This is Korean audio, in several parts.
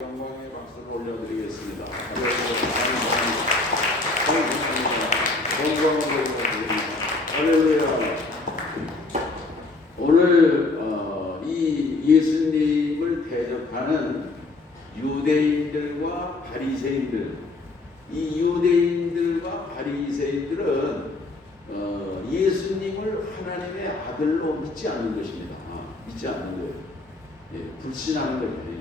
영광의 박수를 올려드리겠습니다. 영광을 올려드립니다. 할렐루야. 오늘 이 예수님을 대적하는 유대인들과 바리새인들, 이 유대인들과 바리새인들은 예수님을 하나님의 아들로 믿지 않는 것입니다. 믿지 않는 거예요. 불신하는 거예요.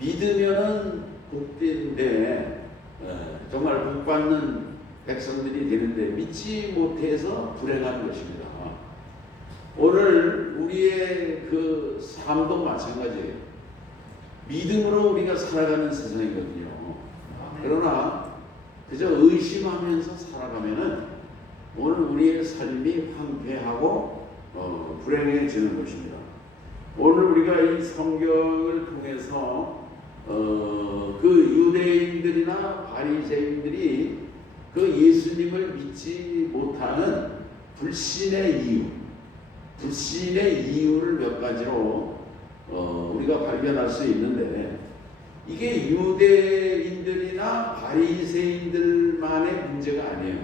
믿으면은 복된데 정말 복받는 백성들이 되는데 믿지 못해서 불행한 것입니다. 오늘 우리의 그 삶도 마찬가지예요. 믿음으로 우리가 살아가는 세상이거든요. 그러나 그저 의심하면서 살아가면은 오늘 우리의 삶이 황폐하고 불행해지는 것입니다. 오늘 우리가 이 성경을 통해서 그 유대인들이나 바리새인들이 그 예수님을 믿지 못하는 불신의 이유를 몇 가지로 우리가 발견할 수 있는데, 이게 유대인들이나 바리새인들만의 문제가 아니에요.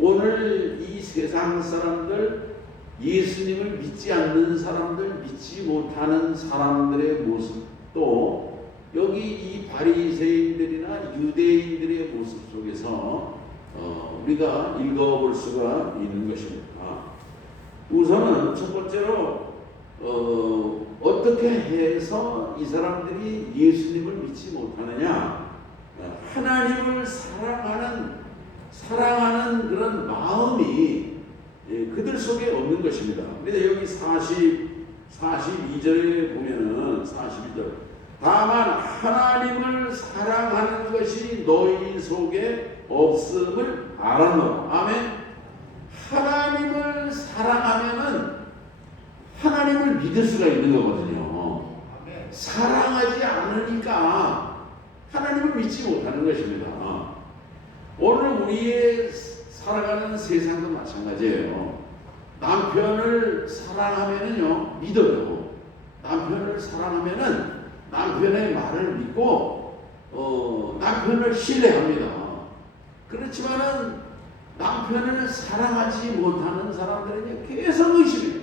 오늘 이 세상 사람들, 예수님을 믿지 않는 사람들, 믿지 못하는 사람들의 모습도 여기 이 바리새인들이나 유대인들의 모습 속에서 우리가 읽어볼 수가 있는 것입니다. 우선은 첫 번째로 어떻게 해서 이 사람들이 예수님을 믿지 못하느냐? 하나님을 사랑하는 그런 마음이 그들 속에 없는 것입니다. 근데 여기 42절에 보면은 42절, 다만 하나님을 사랑하는 것이 너희 속에 없음을 알았노라. 아멘. 하나님을 사랑하면은 하나님을 믿을 수가 있는 거거든요. 사랑하지 않으니까 하나님을 믿지 못하는 것입니다. 오늘 우리의 살아가는 세상도 마찬가지예요. 남편을 사랑하면은요, 믿어요. 남편을 사랑하면은 남편의 말을 믿고 남편을 신뢰합니다. 그렇지만은 남편을 사랑하지 못하는 사람들은 계속 의심해요.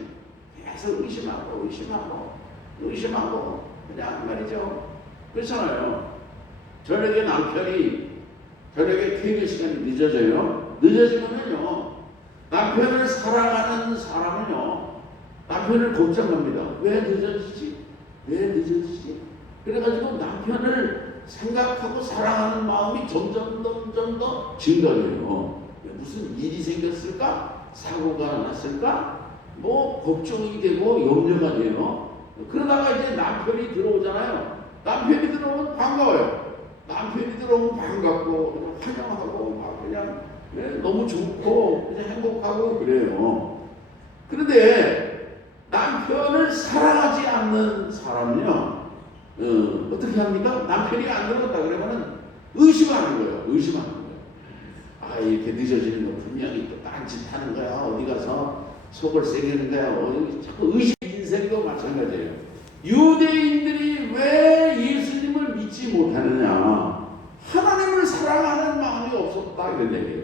계속 의심하고 그냥 말이죠. 그렇잖아요. 저녁에 남편이 퇴근 시간이 늦어져요. 늦어지면은요, 남편을 사랑하는 사람은요, 남편을 걱정합니다. 왜 늦어지지? 그래가지고 남편을 생각하고 사랑하는 마음이 점점 더 증가해요. 무슨 일이 생겼을까? 사고가 났을까? 뭐 걱정이 되고 염려가 돼요. 그러다가 이제 남편이 들어오잖아요. 남편이 들어오면 반가워요. 남편이 들어오면 반갑고 환영하고 막 그냥 너무 좋고 그냥 행복하고 그래요. 그런데 남편을 사랑하지 않는 사람은요, 어떻게 합니까? 남편이 안 들어왔다 그러면은 의심하는 거예요. 이렇게 늦어지는 거 분명히 또 딴짓 하는 거야. 어디 가서 속을 새기는 거야. 자꾸 의심. 인생도 마찬가지예요. 유대인들이 왜 예수님을 믿지 못하느냐? 하나님을 사랑하는 마음이 없었다 이런 얘기예요.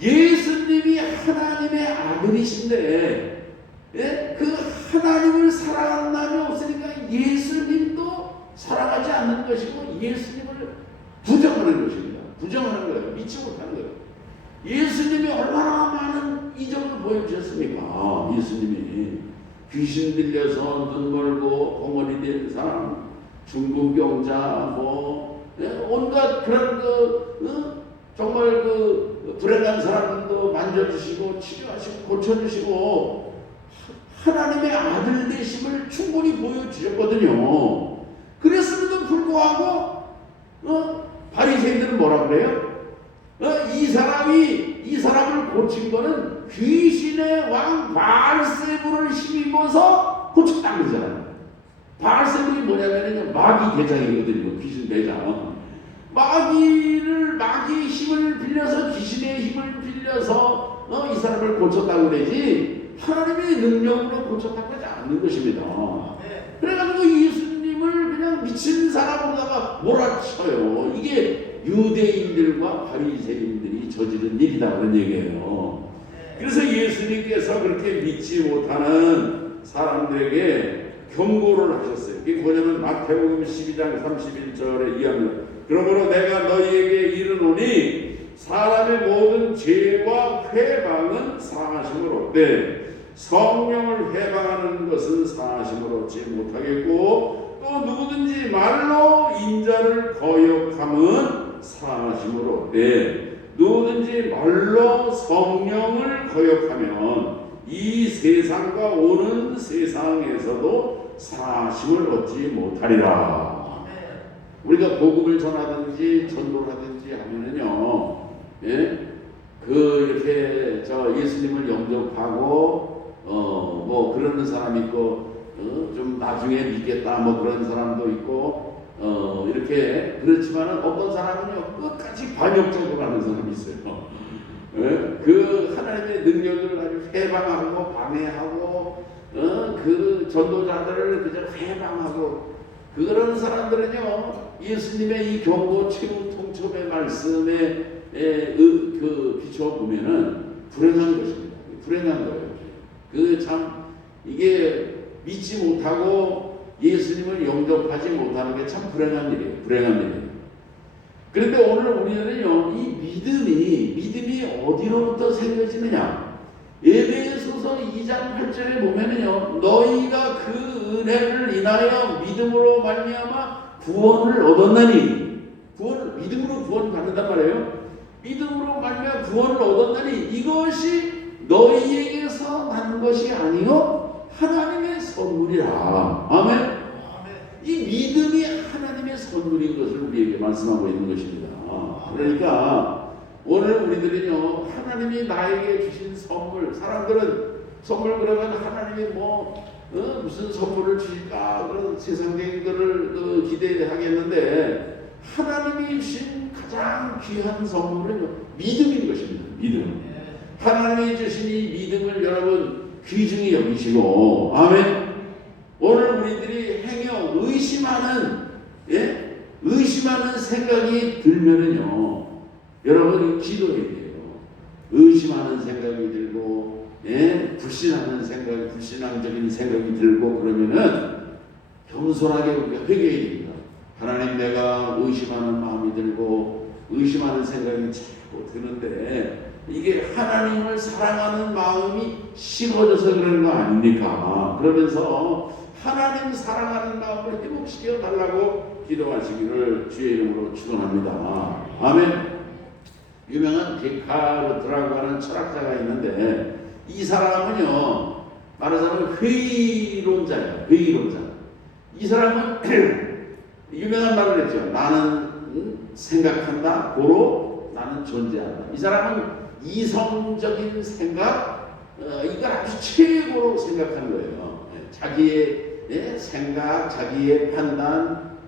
예수님이 하나님의 아들이신데, 그 하나님을 사랑하는 마음이 없으니까 예수님도 사랑하지 않는 것이고 예수님을 부정하는 것입니다. 부정하는 거예요. 믿지 못하는 거예요. 예수님이 얼마나 많은 이적을 보여주셨습니까? 예수님이 귀신 들려서 눈 멀고 벙어리 된 사람, 중풍병자, 온갖 그런 정말 불행한 사람들도 만져주시고 치료하시고 고쳐주시고 하나님의 아들 되심을 충분히 보여주셨거든요. 그랬음에도 불구하고 바리새인들은 뭐라 그래요? 이 사람을 고친 거는 귀신의 왕 바알세불을 힘입어서 고쳤다는 거잖아요. 바알세불이 뭐냐면요, 마귀 대장이거든요. 귀신 대장. 마귀의 힘을 빌려서, 귀신의 힘을 빌려서 이 사람을 고쳤다고 그러지, 하나님의 능력으로 고쳤다고 하지 않는 것입니다. 그래가지고 예수님을 그냥 그냥 미친 사람으로다가 몰아쳐요. 이게 유대인들과 바리새인들이 저지른 일이다 그런 얘기예요. 그래서 예수님께서 그렇게 믿지 못하는 사람들에게 경고를 하셨어요. 그게 뭐냐면 마태복음 12장 31절에 이합니다. 그러므로 내가 너희에게 이르노니 사람의 모든 죄와 회방은 사하심으로 얻되 성령을 회방하는 것은 사하심으로 얻지 못하겠고 또 누구든지 말로 인자를 거역함은 사하심으로 얻되 누구든지 말로 성령을 거역하면 이 세상과 오는 세상에서도 사하심을 얻지 못하리라. 우리가 복음을 전하든지 전도를 하든지 하면은요, 예? 이렇게 예수님을 영접하고 뭐 그러는 사람이 있고 좀 나중에 믿겠다 뭐 그런 사람도 있고 이렇게 그렇지만은 어떤 사람은요 끝까지 반역적으로 하는 사람이 있어요. 예? 그 하나님의 능력을 아주 해방하고 방해하고 그 전도자들을 그저 해방하고 그런 사람들은요 예수님의 이 경고 최후 통첩의 말씀에 비춰 보면은 불행한 것입니다. 불행한 거예요. 참 이게 믿지 못하고 예수님을 영접하지 못하는 게 참 불행한 일이에요. 불행한 일이에요. 그런데 오늘 우리는요 이 믿음이 어디로부터 생겨지느냐? 에베소서 2장 8절에 보면은요 너희가 그 은혜를 인하여 믿음으로 말미암아 구원을 얻었나니 믿음으로 구원 받는단 말이에요. 믿음으로 말미암아 구원을 얻었나니 이것이 너희에게서 난 것이 아니요 하나님의 선물이라. 아멘. 이 믿음이 하나님의 선물인 것을 우리에게 말씀하고 있는 것입니다. 그러니까 오늘 우리들은요 하나님이 나에게 주신 선물, 사람들은 선물 그러면 하나님이 무슨 선물을 주실까 그런 세상적인 것을 기대하겠는데 하나님이 주신 가장 귀한 선물은 믿음인 것입니다. 믿음. 하나님이 주신 이 믿음을 여러분 귀중히 여기시고, 아멘. 오늘 우리들이 행여 의심하는 생각이 들면은요, 여러분이 기도해야 돼요. 의심하는 생각이 들고, 불신앙적인 생각이 들고 그러면은 겸손하게 우리가 회개해야 됩니다. 하나님, 내가 의심하는 마음이 들고 의심하는 생각이 자꾸 드는데 이게 하나님을 사랑하는 마음이 식어져서 그러는 거 아닙니까? 그러면서 하나님 사랑하는 마음을 회복시켜 달라고 기도하시기를 주의 이름으로 축원합니다. 아멘. 유명한 데카르트라고 하는 철학자가 있는데 이 사람은요 말하자면 회의론자예요. 회의론자. 이 사람은 유명한 말을 했죠. 나는 생각한다. 고로 나는 존재한다. 이 사람은 이성적인 생각, 이걸 아주 최고로 생각하는 거예요. 자기의 생각, 자기의 판단,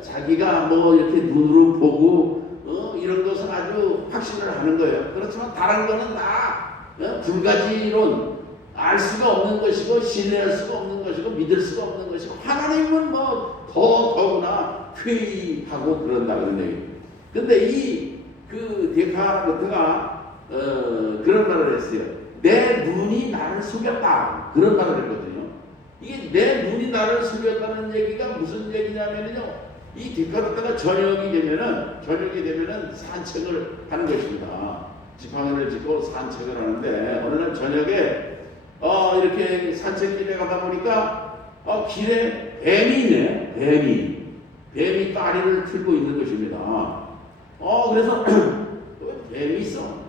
자기가 이렇게 눈으로 보고 이런 것은 아주 확신을 하는 거예요. 그렇지만 다른 거는 다 불가지론, 알 수가 없는 것이고 신뢰할 수가 없는 것이고 믿을 수가 없는 것이고 하나님은 더구나 회의하고 그런다 그런 얘기예요. 근데 그 데카르트가 그런 말을 했어요. 내 눈이 나를 속였다. 그런 말을 했거든요. 이게 내 눈이 나를 속였다는 얘기가 무슨 얘기냐면요. 이 데카르트가 저녁이 되면은 산책을 하는 것입니다. 지팡이를 짚고 산책을 하는데 어느 날 저녁에 이렇게 산책길에 가다 보니까 길에 뱀이 있네. 뱀이 다리를 틀고 있는 것입니다. 그래서 뱀이 있어.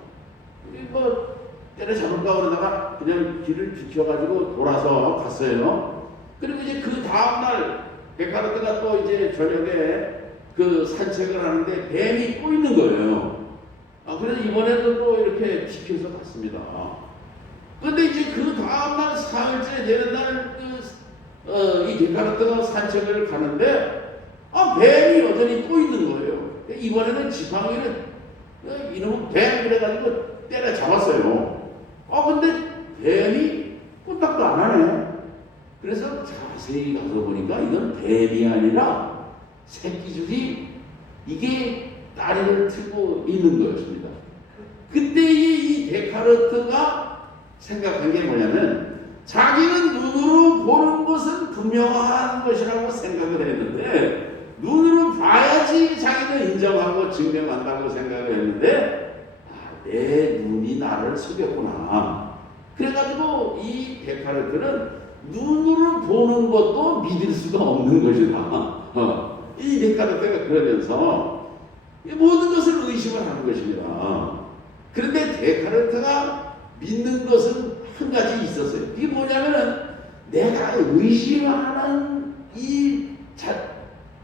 때려잡을까 그러다가 그냥 길을 비켜가지고 돌아서 갔어요. 그리고 이제 그 다음날 데카르트가 또 이제 저녁에 그 산책을 하는데 뱀이 또 있는 거예요. 그래서 이번에도 또 이렇게 비켜서 갔습니다. 근데 이제 그 다음날 사흘째 되는 날 이 데카르트가 산책을 가는데 뱀이 여전히 또 있는 거예요. 이번에는 지팡이를 이놈은 뱀 그래가지고 때려잡았어요. 근데 뱀이 끄떡도 안 하네. 그래서 자세히 가서 보니까 이건 뱀이 아니라 새끼줄이 이게 다리를 틀고 있는 것입니다. 그때 이 데카르트가 생각한 게 뭐냐면 자기는 눈으로 보는 것은 분명한 것이라고 생각을 했는데 눈으로 봐야지 자기는 인정하고 증명한다고 생각을 했는데 내 눈이 나를 속였구나. 그래가지고 이 데카르트는 눈으로 보는 것도 믿을 수가 없는 것이다. 이 데카르트가 그러면서 모든 것을 의심을 하는 것입니다. 그런데 데카르트가 믿는 것은 한 가지 있었어요. 이게 뭐냐면은 내가 의심하는 이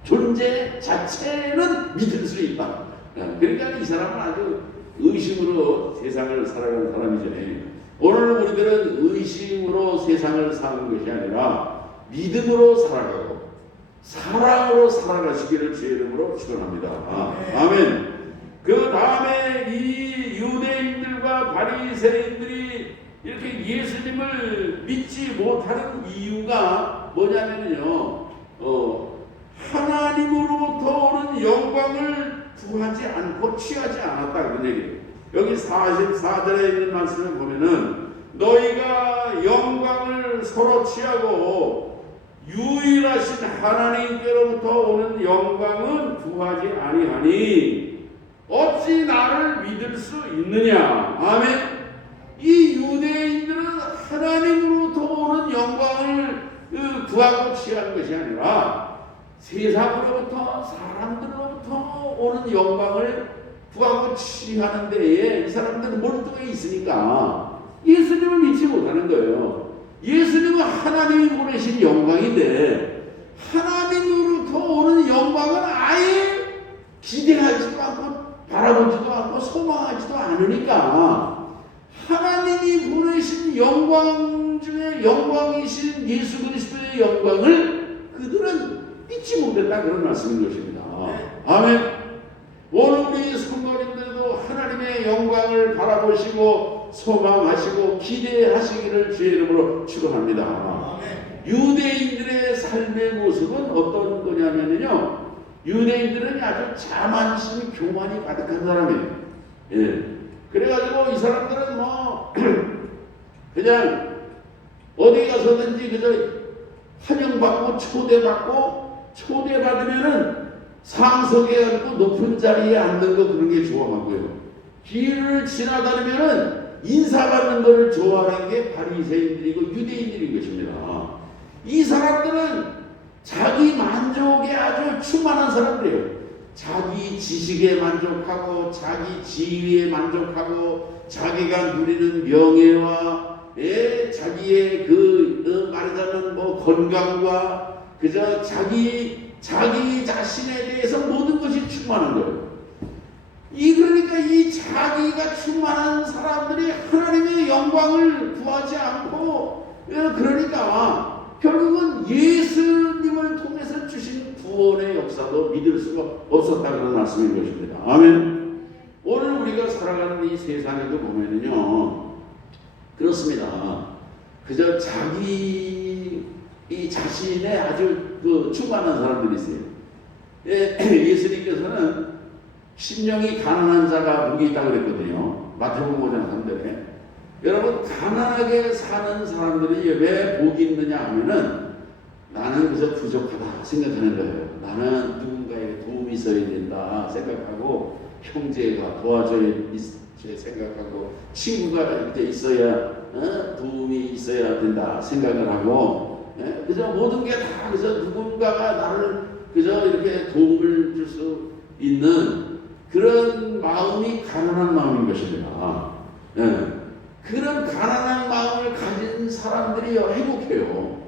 존재 자체는 믿을 수 있다. 그러니까 이 사람은 아주 의심으로 세상을 살아가는 사람이죠. 오늘 우리들은 의심으로 세상을 사는 것이 아니라 믿음으로 살아가고 사랑으로 살아가시기를 주의 이름으로 축원합니다. 아멘. 그 다음에 이 유대인들과 바리새인들이 이렇게 예수님을 믿지 못하는 이유가 뭐냐면요, 하나님으로부터 오는 영광을 구하지 않고 취하지 않았다 그런 얘기예요. 여기 44절에 있는 말씀을 보면은 너희가 영광을 서로 취하고 유일하신 하나님께로부터 오는 영광은 구하지 아니하니 어찌 나를 믿을 수 있느냐. 아멘. 이 유대인들은 하나님으로부터 오는 영광을 구하고 취하는 것이 아니라 세상으로부터 사람들로부터 오는 영광을 구하고 취하는 데에 이 사람들은 몰두가 있으니까 예수님을 믿지 못하는 거예요. 예수님은 하나님이 보내신 영광인데 하나님으로부터 오는 영광은 아예 기대하지도 않고 바라보지도 않고 소망하지도 않으니까 하나님이 보내신 영광 중에 영광이신 예수 그리스도의 영광을 그들은 믿지 못했다 그런 말씀인 것입니다. 아멘. 오늘 우리 성도님들도 하나님의 영광을 바라보시고 소망하시고 기대하시기를 주의 이름으로 축원합니다. 유대인들의 삶의 모습은 어떤 거냐면요, 유대인들은 아주 자만심, 교만이 가득한 사람이에요. 예. 그래가지고 이 사람들은 뭐 그냥 어디 가서든지 그저 환영받고 초대받으면은 상석에 앉고 높은 자리에 앉는 거 그런 게 좋아하고요. 길을 지나다니면은 인사받는 것을 좋아하는 게 바리새인들이고 유대인들인 것입니다. 이 사람들은 자기 만족에 아주 충만한 사람들이에요. 자기 지식에 만족하고 자기 지위에 만족하고 자기가 누리는 명예와 자기의 말하자면 뭐 건강과 그저 자기 자신에 대해서 모든 것이 충만한 거예요. 그러니까 이 자기가 충만한 사람들이 하나님의 영광을 구하지 않고 그러니까 결국은 예수님을 통해서 주신 구원의 역사도 믿을 수가 없었다 그런 말씀인 것입니다. 아멘. 오늘 우리가 살아가는 이 세상에도 보면은요 그렇습니다. 그저 자기 이 자신의 아주 충만한 사람들이 있어요. 예수님께서는 심령이 가난한 자가 복이 있다고 그랬거든요. 마태복음 5장 3절에. 여러분 가난하게 사는 사람들이 왜 복이 있느냐 하면은 나는 그저 부족하다 생각하는 거예요. 나는 누군가에게 도움이 있어야 된다 생각하고 형제가 도와줘야 생각하고 친구가 이제 있어야 도움이 있어야 된다 생각을 하고 그저 모든 게 다 그저 누군가가 나를 그저 이렇게 도움을 줄 수 있는 그런 마음이 가난한 마음인 것입니다. 그런 가난한 마음을 가진 사람들이 행복해요.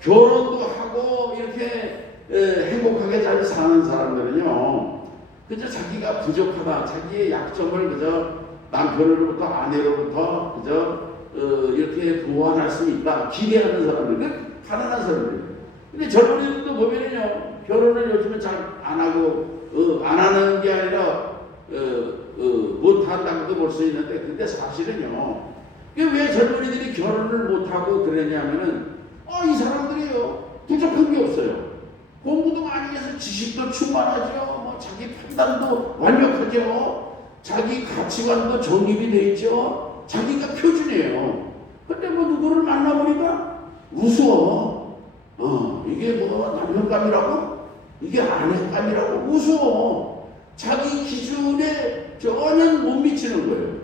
결혼도 하고 이렇게 행복하게 잘 사는 사람들은요 그저 자기가 부족하다, 자기의 약점을 그저 남편으로부터 아내로부터 그저 이렇게 보완할 수 있다 기대하는 사람들, 가난한 사람들. 근데 젊은이들도 보면요 결혼을 요즘은 잘 안 하고 안 하는 게 아니라 못 한다고도 볼 수 있는데 근데 사실은요 왜 젊은이들이 결혼을 못 하고 그러냐면은 이 사람들이요 부족한 게 없어요. 공부도 많이 해서 지식도 충만하죠. 뭐 자기 판단도 완벽하죠. 자기 가치관도 정립이 돼 있죠. 자기가 표준이에요. 근데 뭐 누구를 만나보니까 우스워. 이게 뭐 남편감이라고? 이게 아내감이라고? 우스워. 자기 기준에 전혀 못 미치는 거예요.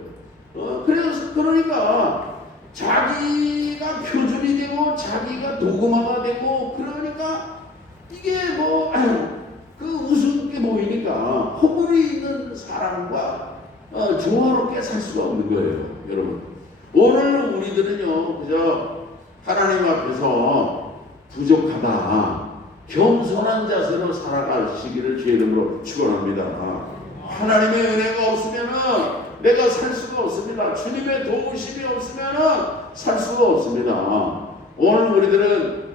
그러니까 자기가 표준이 되고 자기가 도구마가 되고, 그러니까 이게 뭐 그 우습게 보이니까 허물이 있는 사람과 조화롭게 살 수가 없는 거예요, 여러분. 오늘 우리들은요, 그저 하나님 앞에서 부족하다, 겸손한 자세로 살아가시기를 주의 이름으로 축원합니다. 하나님의 은혜가 없으면은 내가 살 수가 없습니다. 주님의 도우심이 없으면은 살 수가 없습니다. 오늘 우리들은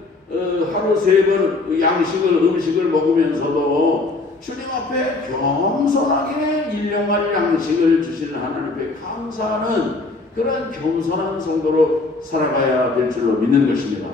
하루 3번 음식을 먹으면서도 주님 앞에 겸손하게 일용할 양식을 주시는 하나님 앞에 감사하는 그런 겸손한 성도로 살아가야 될 줄로 믿는 것입니다.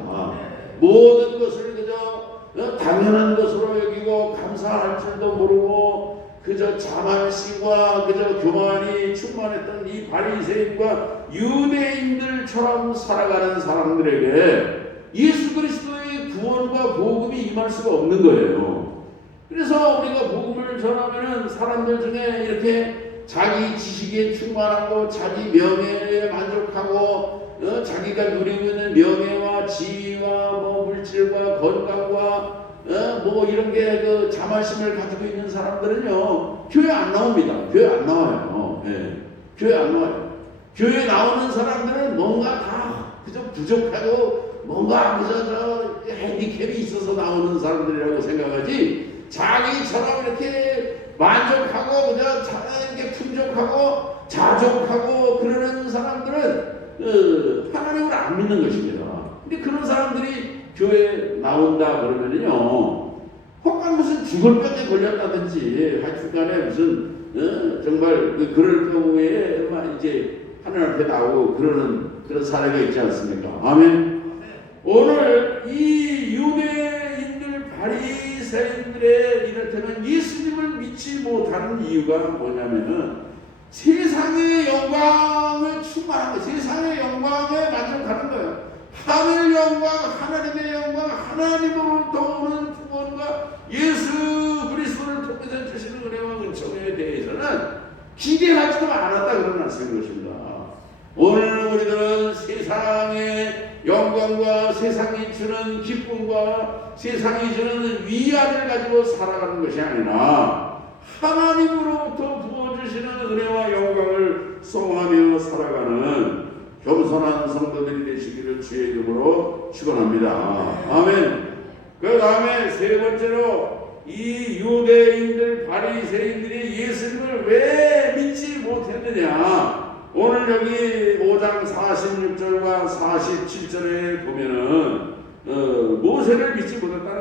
모든 것을 그저 당연한 것으로 여기고 감사할 줄도 모르고 그저 자만심과 그저 교만이 충만했던 이 바리새인과 유대인들처럼 살아가는 사람들에게 예수 그리스도의 구원과 복음이 임할 수가 없는 거예요. 그래서 우리가 복음을 전하면은 사람들 중에 이렇게 자기 지식에 충만하고 자기 명예에 만족하고 자기가 누리고 있는 명예와 지위와 뭐 물질과 건강과 뭐 이런 게 그 자만심을 가지고 있는 사람들은요 교회 안 나옵니다. 교회 안 나와요. 교회 안 나와요. 교회 나오는 사람들은 뭔가 다 그저 부족하고 뭔가 그저 핸디캡이 있어서 나오는 사람들이라고 생각하지, 자기처럼 이렇게 만족하고 그저 이렇게 풍족하고 자족하고 그러는 사람들은 하나님을 안 믿는 것입니다. 근데 그런 사람들이 교회에 나온다 그러면은요, 혹은 무슨 죽을 병에 걸렸다든지 하여튼간에 무슨 정말 그럴 경우에 이제 하나님 앞에 나오고 그런 사례가 있지 않습니까? 아멘. 오늘 이 유대인들 바리새인들의 이를테면 예수님을 믿지 못하는 이유가 뭐냐면은 세상의 영광을 충만한 거예요. 세상의 영광에 만족하는 거예요. 하늘 영광, 하나님의 영광, 하나님으로부터 오는 구원과 예수 그리스도를 통해서 주시는 은혜와 은총에 대해서는 기대하지도 않았다 그런 말씀인 것입니다. 오늘 우리들은 세상의 영광과 세상이 주는 기쁨과 세상이 주는 위안을 가지고 살아가는 것이 아니라 하나님으로부터 부어주시는 은혜와 영광을 소망하며 살아가는 겸손한 성도들이 되시기를 주의 이름으로 축원합니다. 아멘. 그 다음에 3번째로 이 유대인들 바리새인들이 예수님을 왜 믿지 못했느냐. 오늘 여기 5장 46절과 47절에 보면은 모세를 믿지 못했다는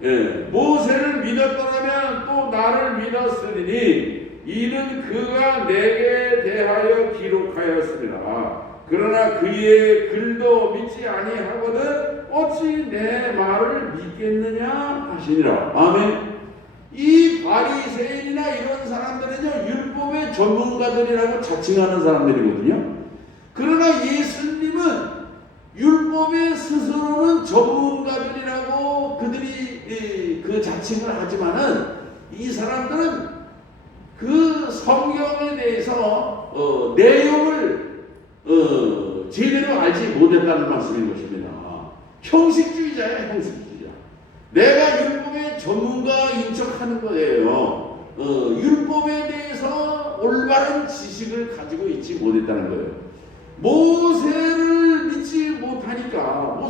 거예요. 모세를 믿었더라면 또 나를 믿었으리니 이는 그가 내게 대하여 기록하였습니다. 그러나 그의 글도 믿지 아니하거든 어찌 내 말을 믿겠느냐 하시니라. 아멘. 이 바리새인이나 이런 사람들은요 율법의 전문가들이라고 자칭하는 사람들이거든요. 그러나 예수님은 율법의 스스로는 전문가들이라고 그들이 그 자칭을 하지만은 이 사람들은 그 성경에 대해서 내용을 제대로 알지 못했다는 말씀인 것입니다. 형식주의자예요, 형식주의자. 내가 율법의 전문가인 척하는 거예요. 율법에 대해서 올바른 지식을 가지고 있지 못했다는 거예요. 모세를 믿지 못하니까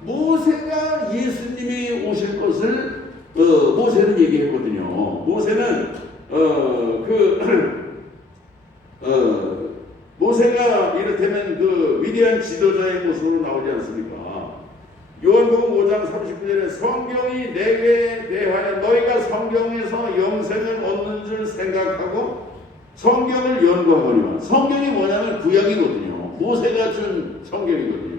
모세가 예수님이 오실 것을 모세는 얘기했거든요. 모세는 모세가 이를테면 그 위대한 지도자의 모습으로 나오지 않습니까? 요한복음 5장 39절에 성경이 내게 대하여 너희가 성경에서 영생을 얻는 줄 생각하고 성경을 연구하거니와. 성경이 뭐냐면 구약이거든요. 모세가 준 성경이거든요.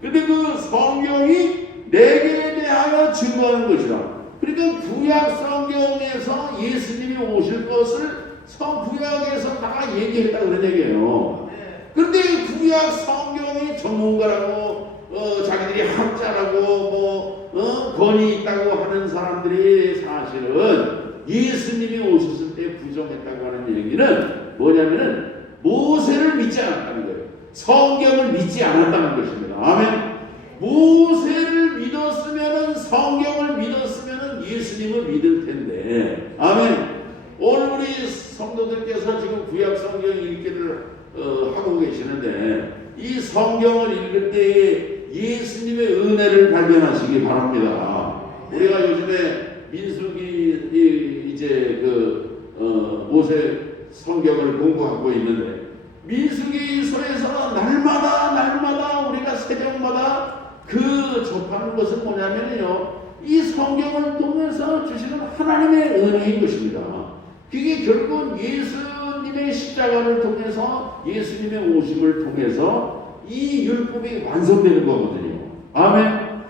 근데 그 성경이 내게 대하여 말로 증거하는 것이다. 그러니까 구약 성경에서 예수님이 오실 것을 구약에서 다 얘기했다 그런 얘기예요. 그런데 구약 성경이 전문가라고 자기들이 학자라고 권위 있다고 하는 사람들이 사실은 예수님이 오셨을 때 부정했다고 하는 얘기는 뭐냐면은 모세를 믿지 않았다는 거예요. 성경을 믿지 않았다는 것입니다. 아멘. 모세를 믿었으면은, 성경을 믿었으면은 예수님을 믿을 텐데. 아멘. 오늘 우리 성도들께서 지금 구약 성경 읽기를 하고 계시는데, 이 성경을 읽을 때에 예수님의 은혜를 발견하시기 바랍니다. 우리가 요즘에 민수기 이제 모세 성경을 공부하고 있는데, 민수기서에서 날마다 우리가 새벽마다 접하는 것은 뭐냐면요, 이 성경을 통해서 주시는 하나님의 은혜인 것입니다. 그게 결국은 예수님의 십자가를 통해서, 예수님의 오심을 통해서 이 율법이 완성되는 거거든요. 아멘.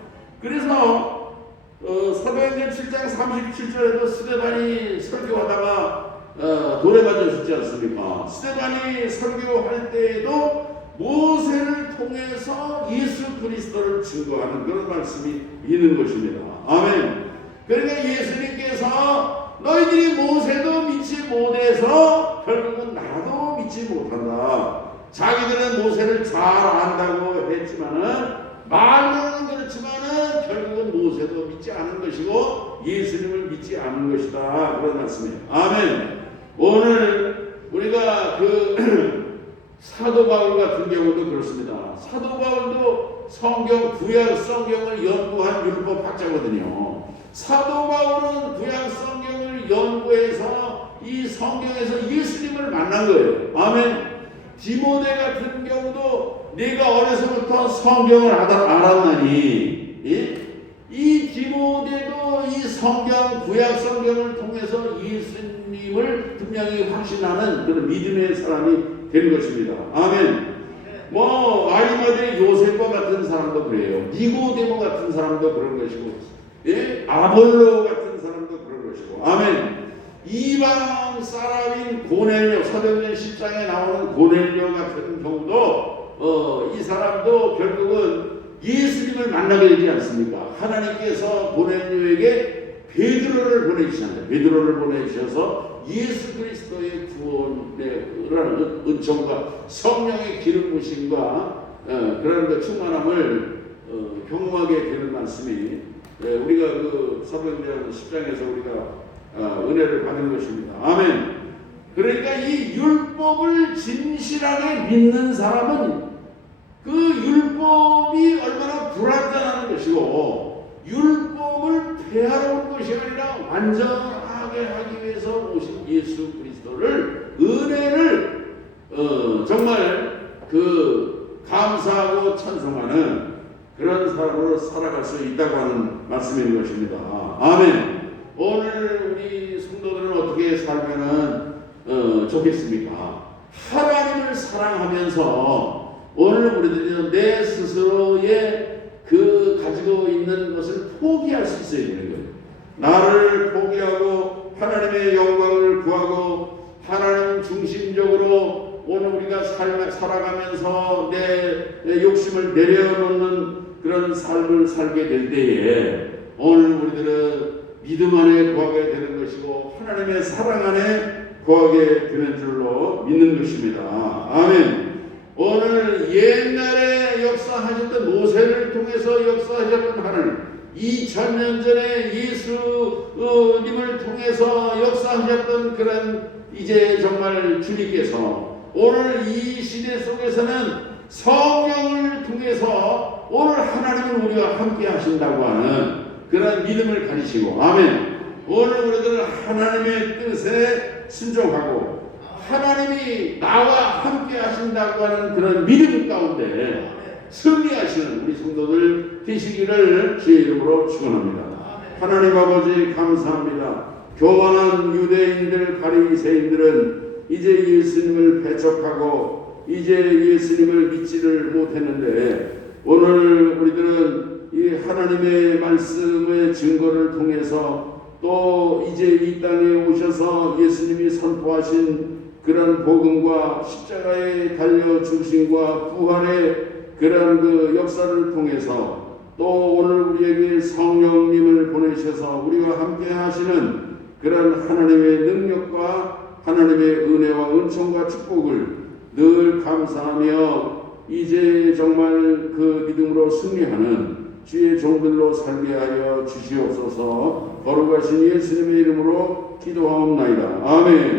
그래서 사도행전 7장 37절에도 스데반이 설교하다가 돌에 맞아 죽지 않습니까? 스데반이 설교할 때에도 모세를 통해서 예수 그리스도를 증거하는 그런 말씀이 있는 것입니다. 아멘. 그러니까 예수님께서 너희들이 모세도 믿지 못해서 결국은 나도 믿지 못한다. 자기들은 모세를 잘 안다고 했지만은, 말로는 그렇지만은 결국은 모세도 믿지 않은 것이고 예수님을 믿지 않은 것이다, 그런 말씀이에요. 아멘. 오늘 우리가 사도 바울 같은 경우도 그렇습니다. 사도 바울도 구약 성경을 연구한 율법 학자거든요. 사도 바울은 구약 성경을 연구해서 이 성경에서 예수님을 만난 거예요. 아멘. 디모데 같은 경우도 내가 어려서부터 성경을 알았나니, 이 디모데도 이 구약 성경을 통해서 예수님을 분명히 확신하는 그런 믿음의 사람이 된 것입니다. 아멘. 아리마대 요셉과 같은 사람도 그래요. 니고데모 같은 사람도 그런 것이고, 아볼로 같은 사람도 그런 것이고. 아멘. 이방 사람인 고넬료, 사도행전 10장에 나오는 고넬료 같은 경우도 이 사람도 결국은 예수님을 만나게 되지 않습니까? 하나님께서 고넬료에게 베드로를 보내주셨는데, 베드로를 보내주셔서 예수 그리스도의 구원의 은총과 성령의 기름 부심과 그런 충만함을 경험하게 되는 말씀이, 우리가 사도행전 10장에서 우리가 은혜를 받은 것입니다. 아멘. 그러니까 이 율법을 진실하게 믿는 사람은 그 율법이 얼마나 불완전한 것이고, 율법을 폐하러 온 것이 아니라 완전하게 하기 위해서 오신 예수 그리스도를, 은혜를 정말 감사하고 찬송하는 그런 사람으로 살아갈 수 있다고 하는 말씀인 것입니다. 아멘. 오늘 우리 성도들은 어떻게 살면은 좋겠습니까? 하나님을 사랑하면서 오늘 우리들은 내 스스로의 가지고 있는 것을 포기할 수 있어야 되는 거예요. 나를 포기하고 하나님의 영광을 구하고 하나님 중심적으로 오늘 우리가 살아가면서 내 욕심을 내려놓는 그런 삶을 살게 될 때에 오늘 우리들은 믿음 안에 거하게 되는 것이고 하나님의 사랑 안에 거하게 되는 줄로 믿는 것입니다. 아멘. 오늘 옛날에 역사하셨던 모세를 통해서 역사하셨던 하나님, 2000년 전에 예수님을 통해서 역사하셨던 그런 이제 정말 주님께서 오늘 이 시대 속에서는 성령을 통해서 오늘 하나님은 우리와 함께 하신다고 하는 그런 믿음을 가지시고, 아멘. 오늘 우리들은 하나님의 뜻에 순종하고 하나님이 나와 함께 하신다고 하는 그런 믿음 가운데 승리하시는 우리 성도들 되시기를 주의 이름으로 축원합니다. 하나님 아버지 감사합니다. 교만한 유대인들, 바리새인들은 이제 예수님을 배척하고 이제 예수님을 믿지를 못했는데 오늘 우리들은 이 하나님의 말씀의 증거를 통해서 또 이제 이 땅에 오셔서 예수님이 선포하신 그런 복음과 십자가에 달려 죽으심과 부활의 그런 그 역사를 통해서 또 오늘 우리에게 성령님을 보내셔서 우리가 함께 하시는 그런 하나님의 능력과 하나님의 은혜와 은총과 축복을 늘 감사하며 이제 정말 그 믿음으로 승리하는 주의 종들로 살게 하여 주시옵소서. 거룩하신 예수님의 이름으로 기도하옵나이다. 아멘.